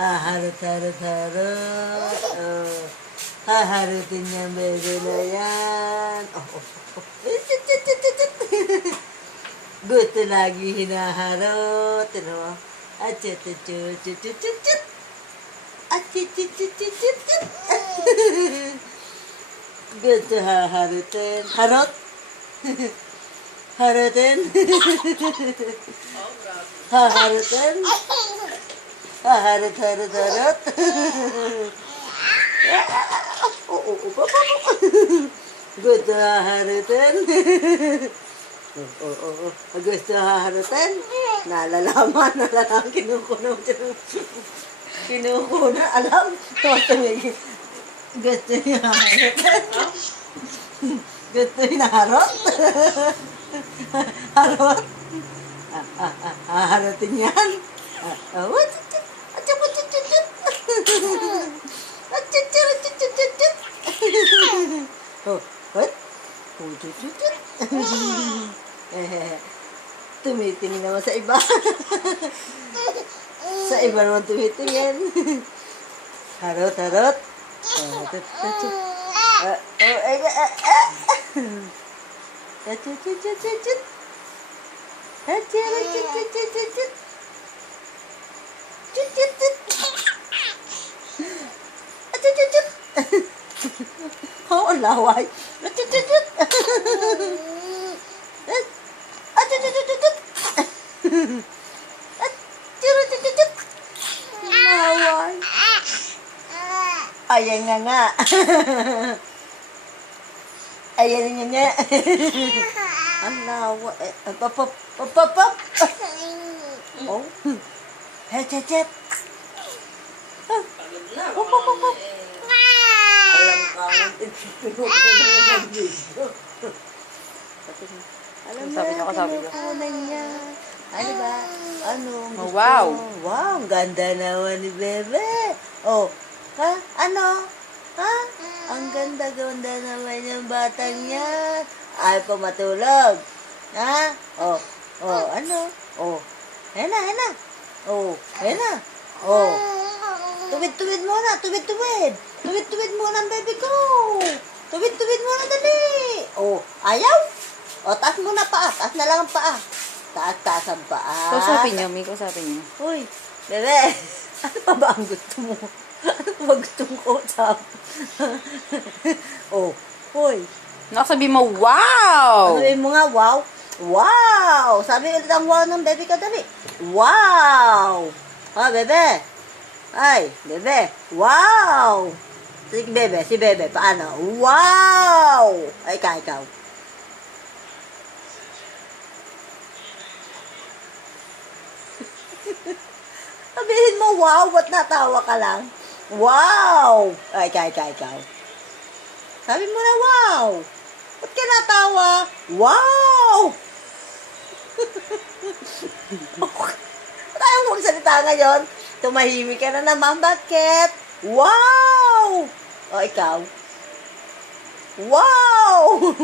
Haharot-harot-harot. Oh. Haharutin niyang bebe na yan. Oh. Gusto lagi hinaharot. Ano mo? Achut-achut-chut-chut-chut. Achut-chut-chut-chut-chut. Gusto haharutin. Harot? Harutin? Haharutin? Haharot-harot-harot. Gusto haharutin? Gusto haharutin? Nalalaman, kinukuno. Kinukuno, alam. Gusto niya haharutin? Gusto niya harot? Harot? Haharutin yan? What? Tumitingin naman sa iba. Sa iba naman tumitingin. Harot, harot. Oh, ang laway. Laway. Ayan nga. Ayan nga. Ang laway. Pop. Oh. Het. Pop. Alam ka, alam mo, kinukunan niya. Ano ba? Ano? Wow! Wow, ang ganda naman ni Bebe. Oh, ha? Ano? Ha? Ang ganda-ganda naman yung batang yan. Ay pa matulog. Ha? Oh, ano? Oh, hena. Oh, hena. Oh. Tuwid muna, tuwid. Tuwid muna ang baby ko. Tuwid muna, dali. Oh, ayaw. O, taas muna paa. Taas na lang ang paa. Taas ang paa. Kausapin niyo, may kausapin niyo. Uy, bebe. Ano pa ba ang gusto mo? Ano pa ba gusto mong kausap? Oh, uy. Nakasabi mo, wow! Sabihin mo nga, wow. Wow! Sabi ulit ang wow ng baby ko, dali. Wow! Ha, bebe. Ay, bebe. Wow! Si bebe, paano? Wow! Ay, ikaw. Sabihin mo, wow, ba't natawa ka lang? Wow! Ay, ikaw. Sabi mo na, wow! Ba't ka natawa? Wow! Ba't ayaw mo magsalita ngayon? Tumahimik ka na naman, bakit? Wow! O, ikaw? Wow!